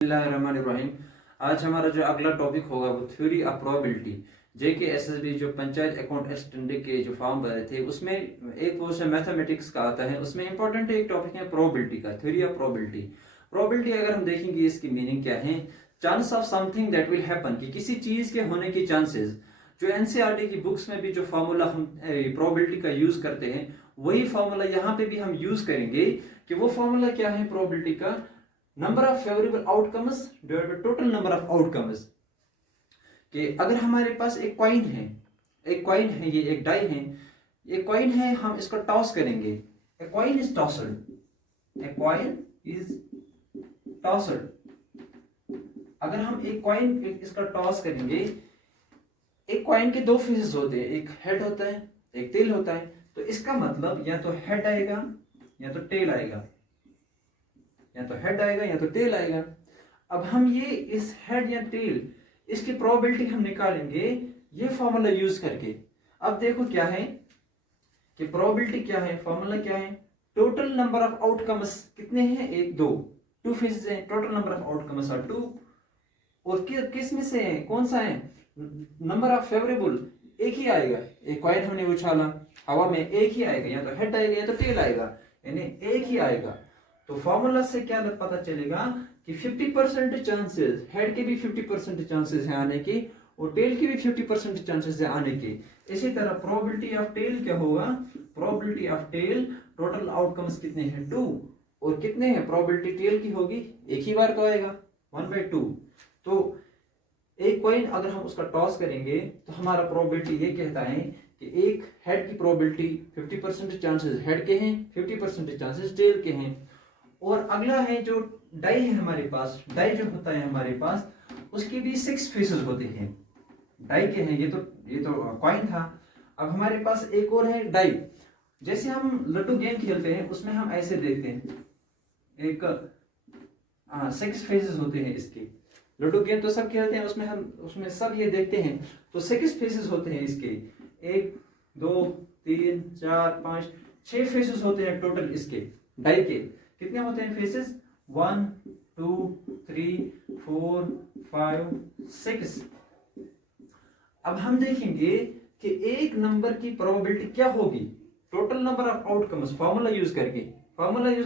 बिस्मिल्लाहिर्रहमानिर्रहीम। आज हमारा जो अगला टॉपिक होगा वो theory of probability. JK SSB जो पंचायत अकाउंट असिस्टेंट के जो फॉर्म भरे थे उसमें एक पोर्शन मैथमेटिक्स का आता है, उसमें इंपॉर्टेंट एक टॉपिक है प्रोबेबिलिटी का, थ्योरी ऑफ प्रोबेबिलिटी। प्रोबेबिलिटी अगर हम देखेंगे इसकी मीनिंग क्या है, chance of something that will happen, कि किसी चीज के होने की चांसेस। जो एनसीईआरटी की बुक्स में भी जो फार्मूला हम प्रोबेबिलिटी का यूज करते हैं वही फार्मूला यहाँ पे भी हम यूज करेंगे। कि वो फार्मूला क्या है प्रोबेबिलिटी का, number of favourable outcomes divide by total number of outcomes. कि अगर हमारे पास एक कॉइन है, ये एक डाई है, ये कॉइन है, हम इसको टॉस करेंगे। A coin is tossed, a coin is tossed. अगर हम एक कॉइन इसका टॉस करेंगे, एक कॉइन के दो फेसेस होते हैं, एक हेड होता है एक टेल होता है। तो इसका मतलब या तो हेड आएगा या तो टेल आएगा, या तो हेड आएगा या तो टेल आएगा। अब हम ये इस हेड या टेल इसकी प्रोबेबिलिटी हम निकालेंगे ये फॉर्मूला यूज करके। अब देखो क्या है कि प्रोबेबिलिटी क्या है, फॉर्मूला क्या है, टोटल नंबर ऑफ आउटकम्स कितने हैं, एक दो, टू फेसेस हैं, total number of outcomes are two. और किस में से है, कौन सा है, नंबर ऑफ फेवरेबल एक ही आएगा। एक कॉइन हमने उछाला हवा में, एक ही आएगा, या तो हेड आएगा या तो टेल आएगा, यानी एक ही आएगा। तो फॉर्मूला से क्या पता चलेगा कि 50% चांसेस, हेड के भी 50% चांसेस है आने के और टेल के भी 50% चांसेस है आने के। इसी तरह प्रोबेबिलिटी ऑफ टेल क्या होगा, probability of tail total outcomes कितने हैं, 2, और कितने हैं प्रोबेबिलिटी टेल की होगी, एक ही बार तो आएगा 1/2। तो एक कॉइन अगर हम उसका टॉस करेंगे तो हमारा प्रोबेबिलिटी ये कहता है कि एक हेड की प्रोबेबिलिटी 50% चांसेस हेड के हैं, 50% चांसेस टेल के हैं। और अगला है जो डाई है हमारे पास, डाई जो होता है हमारे पास उसके भी 6 फेसेस होते हैं, डाई के हैं। ये तो कॉइन था। अब हमारे पास एक और है डाई। जैसे हम लड्डू गेम खेलते हैं उसमें हम ऐसे देखते हैं, एक 6 फेसेस होते हैं इसके। लड्डू गेम तो सब खेलते हैं, उसमें सब ये देखते हैं, तो 6 फेसेस होते हैं इसके, 1 2 3 4 5 6 फेसेस होते हैं टोटल इसके डाई के। कितने होते हैं फेसेस, 1 2 3 4 5 6। अब हम देखेंगे कि एक नंबर की प्रोबेबिलिटी क्या होगी, total number of outcomes, formula use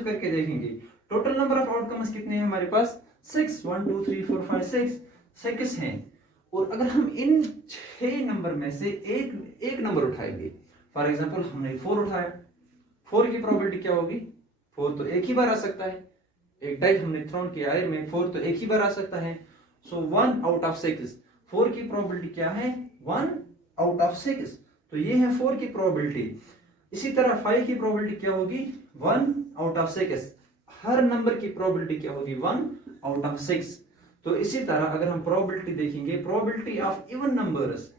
करके देखेंगे। टोटल नंबर ऑफ आउटकम्स कितने हैं हमारे पास, 6, 1 2 3 4 5 6 हैं। और अगर हम इन 6 नंबर में से एक नंबर उठाएंगे, फॉर एग्जांपल हमने 4 उठाया, 4 की प्रोबेबिलिटी क्या होगी, 4 तो एक ही बार आ सकता है, एक डाई हमने थ्रोन किया एयर में, 4 तो एक ही बार आ सकता है। सो 1 आउट ऑफ 6, 4 की प्रोबेबिलिटी क्या है, 1 आउट ऑफ 6। तो ये है 4 की प्रोबेबिलिटी। इसी तरह 5 की प्रोबेबिलिटी क्या होगी, 1 आउट ऑफ 6। हर नंबर की प्रोबेबिलिटी क्या होगी, 1 आउट ऑफ 6। तो इसी तरह अगर हम प्रोबेबिलिटी देखेंगे, प्रोबेबिलिटी ऑफ इवन नंबर्स,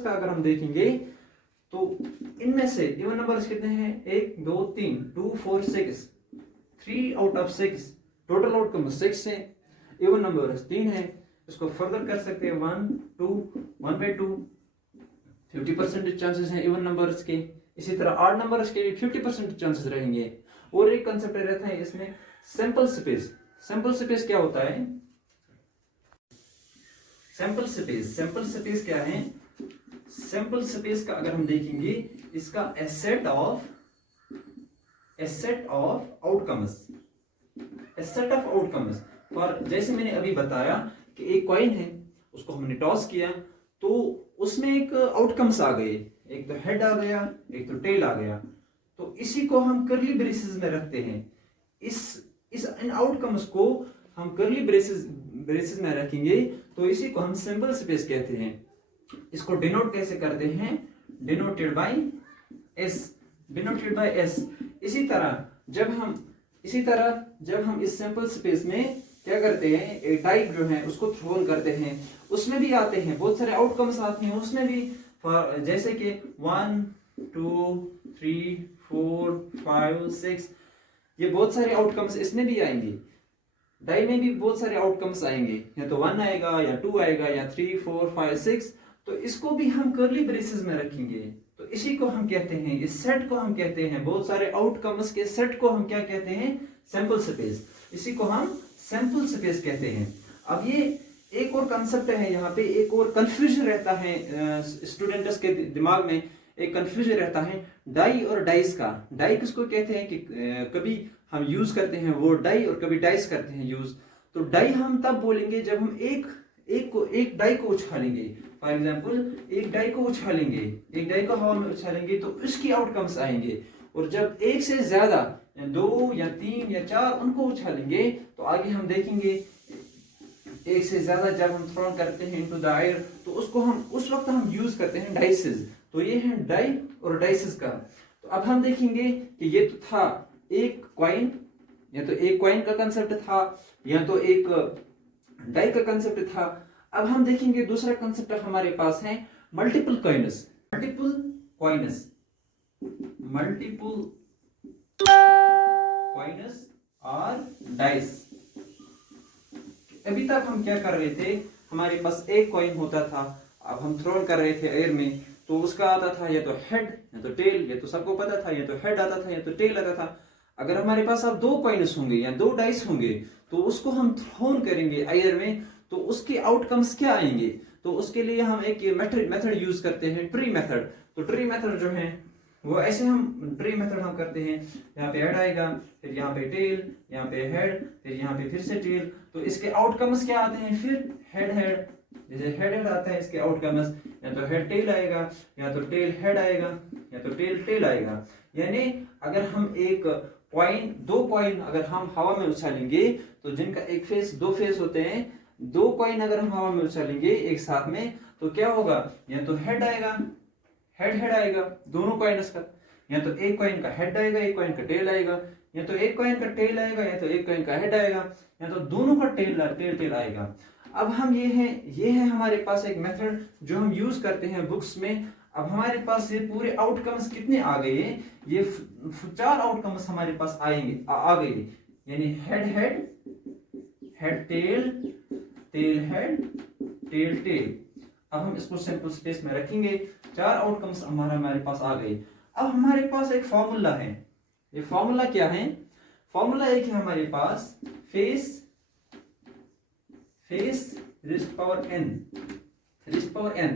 का अगर हम देखेंगे तो इनमें से इवन नंबर्स कितने हैं, 1 2 3, 2 4 6, 3 आउट ऑफ 6, टोटल आउटकम 6 है, इवन नंबर्स 3 है। इसको फर्दर कर सकते हैं, 1 2 1/2, 50% चांसेस हैं इवन नंबर्स के। इसी तरह ऑड नंबर्स के 50% चांसेस रहेंगे। और एक कंसेप्ट रहता है इसमें, सैंपल स्पेस क्या होता है, सैंपल स्पेस क्या है, सैंपल स्पेस का अगर हम देखेंगे, इसका ए सेट ऑफ आउटकम्स, फॉर जैसे मैंने अभी बताया कि एक कॉइन है, उसको हमने टॉस किया तो उसमें एक आउटकम्स आ गए, एक तो हेड आ गया एक तो टेल आ गया। तो इसी को हम कर्ली ब्रेसेस में रखते हैं, इन आउटकम्स को हम कर्ली ब्रेसेस में रखेंगे, तो इसी को हम सैंपल स्पेस कहते हैं। इसको डिनोट कैसे करते हैं, डिनोटेड बाय एस। इसी तरह जब हम इस सैंपल स्पेस में क्या करते हैं, एक टाइप जो है उसको थ्रोन करते हैं, उसमें भी आते हैं बहुत सारे आउटकम्स आते हैं उसमें भी, जैसे कि 1 2 3 4 5 6, ये बहुत सारे आउटकम्स इसमें भी आएंगे। डाई में भी बहुत सारे आउटकम्स आएंगे, या तो 1 आएगा या 2 आएगा या 3 4 5 6। तो इसको भी हम कर्ली ब्रेसेस में रखेंगे। तो इसी को हम कहते हैं, इस सेट को हम कहते हैं, बहुत सारे आउटकम्स के सेट को हम क्या कहते हैं, सैंपल स्पेस। इसी को हम सैंपल स्पेस कहते हैं। अब ये एक और कंसेप्ट है, यहाँ पे एक और कंफ्यूजन रहता है स्टूडेंट्स के दिमाग में, एक कंफ्यूजन रहता है डाई और डाइस का। डाई किसको कहते हैं कि कभी हम यूज करते हैं वो डाई और कभी डाइस करते हैं यूज। तो डाई हम तब बोलेंगे जब हम एक डाई को उछालेंगे। फॉर एग्जांपल एक डाई को उछालेंगे, एक डाई को हवा में उछालेंगे तो उसकी आउटकम्स आएंगे। और जब एक से ज्यादा, 2 या 3 या 4 उनको उछालेंगे तो आगे हम देखेंगे एक से ज्यादा जब हम थ्रोन करते हैं इनटू द एयर तो उसको हम उस वक्त हम यूज करते हैं डाइसेस। तो ये है डाई और डाइसेस का। तो अब हम देखेंगे कि ये तो था एक कॉइन, या तो एक कॉइन का कंसेप्ट था, या तो एक डाई का कंसेप्ट था। अब हम देखेंगे दूसरा कंसेप्ट हमारे पास है multiple coins. Multiple coins, multiple coins और डाइस। अभी तक हम क्या कर रहे थे, हमारे पास एक कॉइन होता था, अब हम थ्रोन कर रहे थे एयर में, तो उसका आता था या तो हेड या तो टेल, या तो सबको पता था या तो हेड आता था या तो टेल आता था। अगर हमारे पास अब 2 कॉइन्स होंगे या 2 डाइस होंगे तो उसको हम थ्रोन करेंगे एयर में, तो उसके आउटकम्स क्या आएंगे। तो उसके लिए हम एक मेथड यूज करते हैं, ट्री मेथड। तो ट्री मेथड जो है वो ऐसे हम ट्री मेथड हम करते हैं, यहाँ पे हेड आएगा, फिर यहाँ पे टेल, यहाँ पे हेड, फिर यहाँ पे फिर से टेल। तो इसके आउटकम्स क्या आते हैं, फिर हेड हेड, जैसे हेड हेड आता है इसके आउटकम्स, या तो हेड टेल आएगा, या तो टेल हेड आएगा, या तो टेल टेल आएगा। यानी अगर हम एक कॉइन, 2 कॉइन अगर हम हवा में उछालेंगे तो जिनका एक फेस, 2 फेस होते हैं, 2 कॉइन अगर हम हवा में उछालेंगे एक साथ में तो क्या होगा, या तो हेड आएगा, हेड हेड आएगा दोनों कॉइन्स का, या तो एक कॉइन का हेड आएगा, एक कॉइन का टेल आएगा, या तो एक कॉइन का टेल आएगा, या तो एक कॉइन का हेड आएगा, या तो दोनों का टेल टेल आएगा। अब हम ये है हमारे पास एक मेथड जो हम यूज करते हैं बुक्स में। अब हमारे पास ये पूरे आउटकम्स कितने आ गए, ये 4 आउटकम्स हमारे पास आएंगे, आ गए, यानी head head, head tail, tail head, tail tail. अब हम इसको सैंपल स्पेस में रखेंगे, 4 आउटकम्स हमारे पास आ गए। अब हमारे पास एक फॉर्मूला है, ये फॉर्मूला क्या है, फॉर्मूला एक है हमारे पास फेस रेज़्ड पावर n,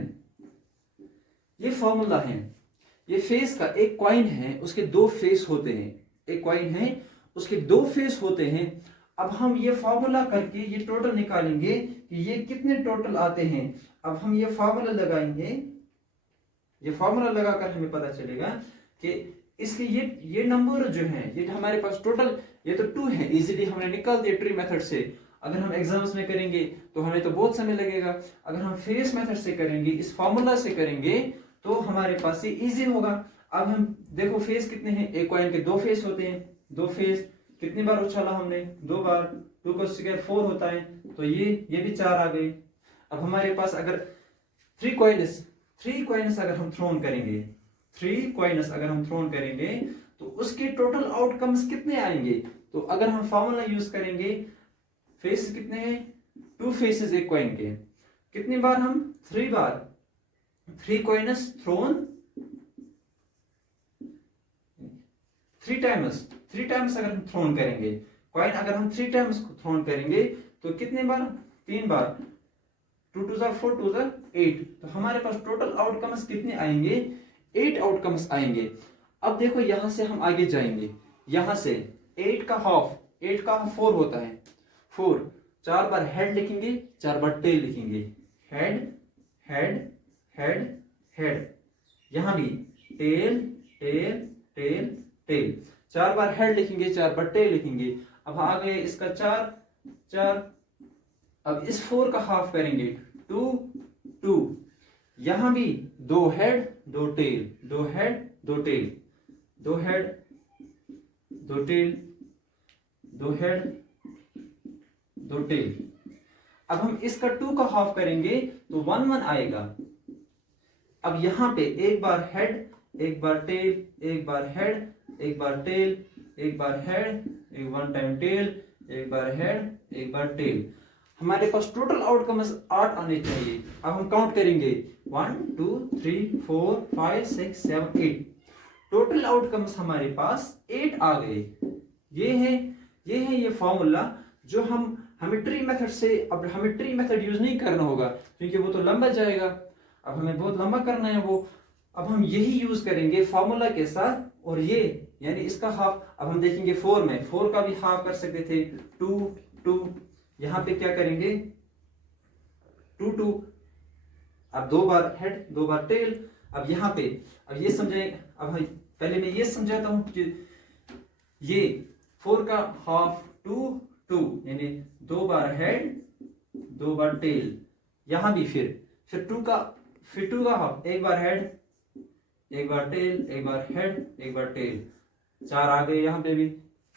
ये फॉर्मूला है। ये फेस का, एक कॉइन है उसके 2 फेस होते हैं, एक कॉइन है उसके 2 फेस होते हैं। अब हम ये फॉर्मूला करके ये टोटल निकालेंगे कि ये कितने टोटल आते हैं। अब हम ये फॉर्मूला लगाएंगे, ये फॉर्मूला लगाकर हमें पता चलेगा कि इसके ये नंबर जो है, ये हमारे पास टोटल, ये तो 2 है, इजीली हमने निकाल दिया ट्री मेथड से। अगर हम एग्जाम्स में करेंगे तो हमें तो बहुत समय लगेगा, अगर हम फेस मेथड से करेंगे, इस फॉर्मूला से करेंगे तो हमारे पास ये इजी होगा। अब हम देखो फेस कितने हैं, एक कॉइन के 2 फेस होते हैं, 2 फेस कितनी बार उछाला हमने, 2 बार, 2 का स्क्वायर 4 होता है, तो ये भी 4 आ गए। अब हमारे पास अगर 3 कॉइन्स अगर हम थ्रोन करेंगे, 3 कॉइन्स अगर हम थ्रोन करेंगे तो उसके टोटल आउटकम्स कितने आएंगे। तो अगर हम फॉर्मूला यूज करेंगे, फेस कितने हैं, 2 फेसेस एक कॉइन के, कितनी बार हम, 3 बार, 3 कॉइन्स थ्रोन, 3 टाइम्स अगर हम थ्रोन करेंगे कॉइन, अगर हम 3 टाइम्स थ्रोन करेंगे तो कितने बार, 3 बार, 2 2 4 2 8। तो हमारे पास टोटल आउटकम्स कितने आएंगे, 8 आउटकम्स आएंगे। अब देखो यहां से हम आगे जाएंगे, यहां से 8 का हाफ 4 होता है, 4, 4 बार हेड लिखेंगे, 4 बार टेल लिखेंगे, हेड हेड हेड हेड, यहां भी टेल टेल टेल टेल, 4 बार हेड लिखेंगे, 4 बार टेल लिखेंगे। अब आ गए इसका 4। अब इस 4 का हाफ करेंगे, 2 2, यहां भी 2 head 2 tail, 2 head 2 tail, 2 head 2 tail, 2 head 2 tail. अब हम इसका 2 का हाफ करेंगे तो 1 1 आएगा। अब यहां पे एक बार हेड, एक बार टेल, एक बार हेड, एक बार टेल, एक बार हेड, एक 1 टाइम टेल, एक बार हेड, एक बार टेल। हमारे पास टोटल आउटकम्स 8 आने चाहिए। अब हम काउंट करेंगे 1 2 3 4 5 6 7 8। टोटल आउटकम्स हमारे पास 8 आ गए। ये फॉर्मूला जो हमें ट्री मेथड से, अब हमें ट्री मेथड यूज नहीं करना होगा क्योंकि वो तो लंबा जाएगा, अब हमें बहुत लंबा करना है वो। अब हम यही यूज करेंगे फॉर्मूला के साथ, और ये यानी इसका हाफ। अब हम देखेंगे 4 में, 4 का भी हाफ कर सकते थे 2 2। यहां पे क्या करेंगे 2 2। अब 2 बार हेड 2 बार टेल। अब यहां पे अब ये समझाएं। अब हम पहले मैं ये समझाता हूं कि ये 4 का हाफ 2 2 यानी 2 बार हेड 2 बार टेल। यहां भी फिर 2 का हाफ, 1 बार हेड 1 बार टेल, 1 बार हेड 1 बार टेल। 4 आ गए यहां पे भी,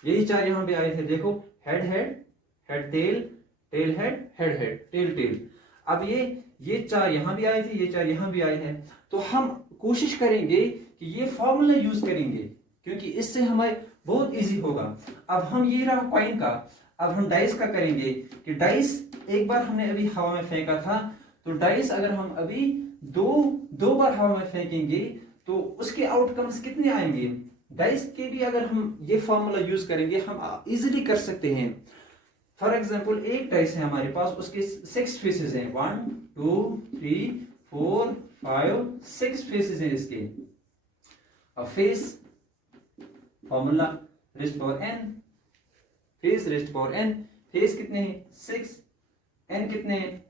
यही 4 यहां पे आए थे। देखो head head head tail tail head head head tail tail. अब ये 4 यहां भी आए थे, ये 4 यहां भी आए हैं। तो हम कोशिश करेंगे कि ये फॉर्मूला यूज करेंगे क्योंकि इससे हमें बहुत इजी होगा। अब हम ये रहा कॉइन का। अब हम डाइस का करेंगे कि डाइस एक बार हमने अभी हवा में फेंका था, तो डाइस अगर हम अभी दो बार हवा में फेंकेंगे तो उसके आउटकम्स कितने आएंगे। डाइस के भी अगर हम ये फॉर्मूला यूज करेंगे हम इजीली कर सकते हैं। फॉर एग्जाम्पल एक डाइस है हमारे पास, उसके 6 फेसेस हैं, 1 2 3 4 5 6 फेसेस हैं इसके। अब face formula raised power n, face raised power n। Face कितने हैं 6, n कितने हैं,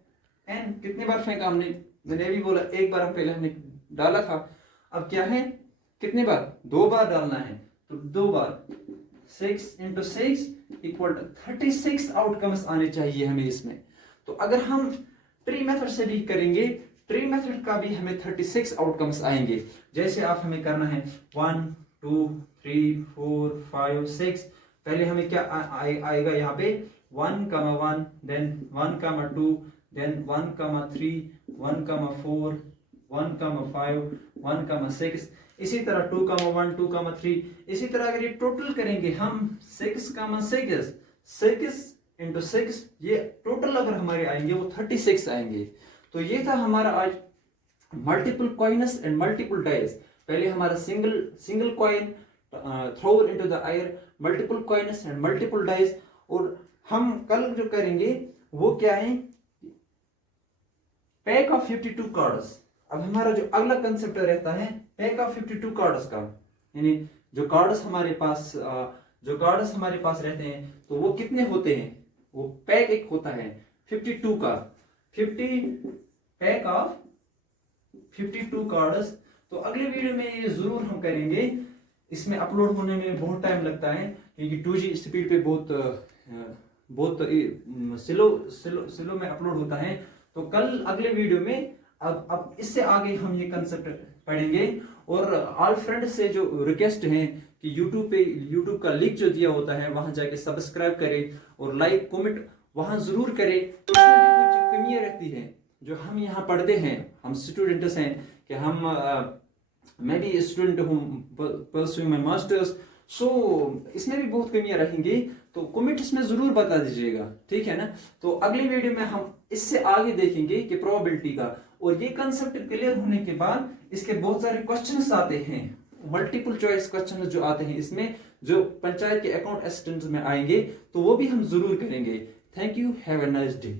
n कितने बार फेंका हमने, मैंने अभी बोला 1 बार पहले हमने डाला था। अब क्या है कितने बार, 2 बार डालना है, तो 2 बार 6 × 6 = 36 आउटकम्स आने चाहिए हमें इसमें। तो अगर हम ट्री मेथड से भी करेंगे, ट्री मेथड का भी हमें 36 आउटकम्स आएंगे। जैसे आप हमें करना है 1 2 3 4 5 6। पहले हमें क्या आएगा यहाँ पे 1 1 देन 1 2 देन 1 3 1 4 1 5 1 6। इसी तरह 2 1 2 3। इसी तरह अगर ये टोटल करेंगे हम 6 6 × 6, ये टोटल अगर हमारे आएंगे वो 36 आएंगे। तो ये था हमारा आज multiple coins and multiple dice. पहले हमारा single coin throne into the air, multiple coins and multiple dice. और हम कल जो करेंगे वो क्या है, पैक ऑफ 52 कार्ड्स। अब हमारा जो अगला कंसेप्ट रहता है पैक ऑफ 52 कार्ड्स का, यानी जो कार्ड्स हमारे पास रहते हैं तो वो कितने होते हैं, वो पैक एक होता है 52 का, 50 पैक ऑफ 52 कार्ड्स। तो अगले वीडियो में ये जरूर हम करेंगे। इसमें अपलोड होने में बहुत टाइम लगता है क्योंकि 2G स्पीड पे बहुत स्लो में अपलोड होता है। तो कल अगले वीडियो में अब इससे आगे हम ये कंसेप्ट पढ़ेंगे। और ऑल फ्रेंड से जो रिक्वेस्ट है कि यूट्यूब का लिंक जो दिया होता है वहां जाके सब्सक्राइब करें और लाइक कमेंट वहां जरूर करें। इसमें भी कुछ कमियां रहती हैं जो हम यहाँ पढ़ते हैं, हम स्टूडेंट्स हैं कि मैं भी स्टूडेंट हूँ, परस्यूइंग माय मास्टर्स। सो इसमें भी बहुत कमियां रहेंगी, तो कमेंट्स में जरूर बता दीजिएगा, ठीक है ना। तो अगली वीडियो में हम इससे आगे देखेंगे कि प्रोबेबिलिटी का, और ये कंसेप्ट क्लियर होने के बाद इसके बहुत सारे क्वेश्चंस आते हैं, मल्टीपल चॉइस क्वेश्चन जो आते हैं इसमें, जो पंचायत के अकाउंट असिस्टेंट में आएंगे, तो वो भी हम जरूर करेंगे। Thank you, have a nice day.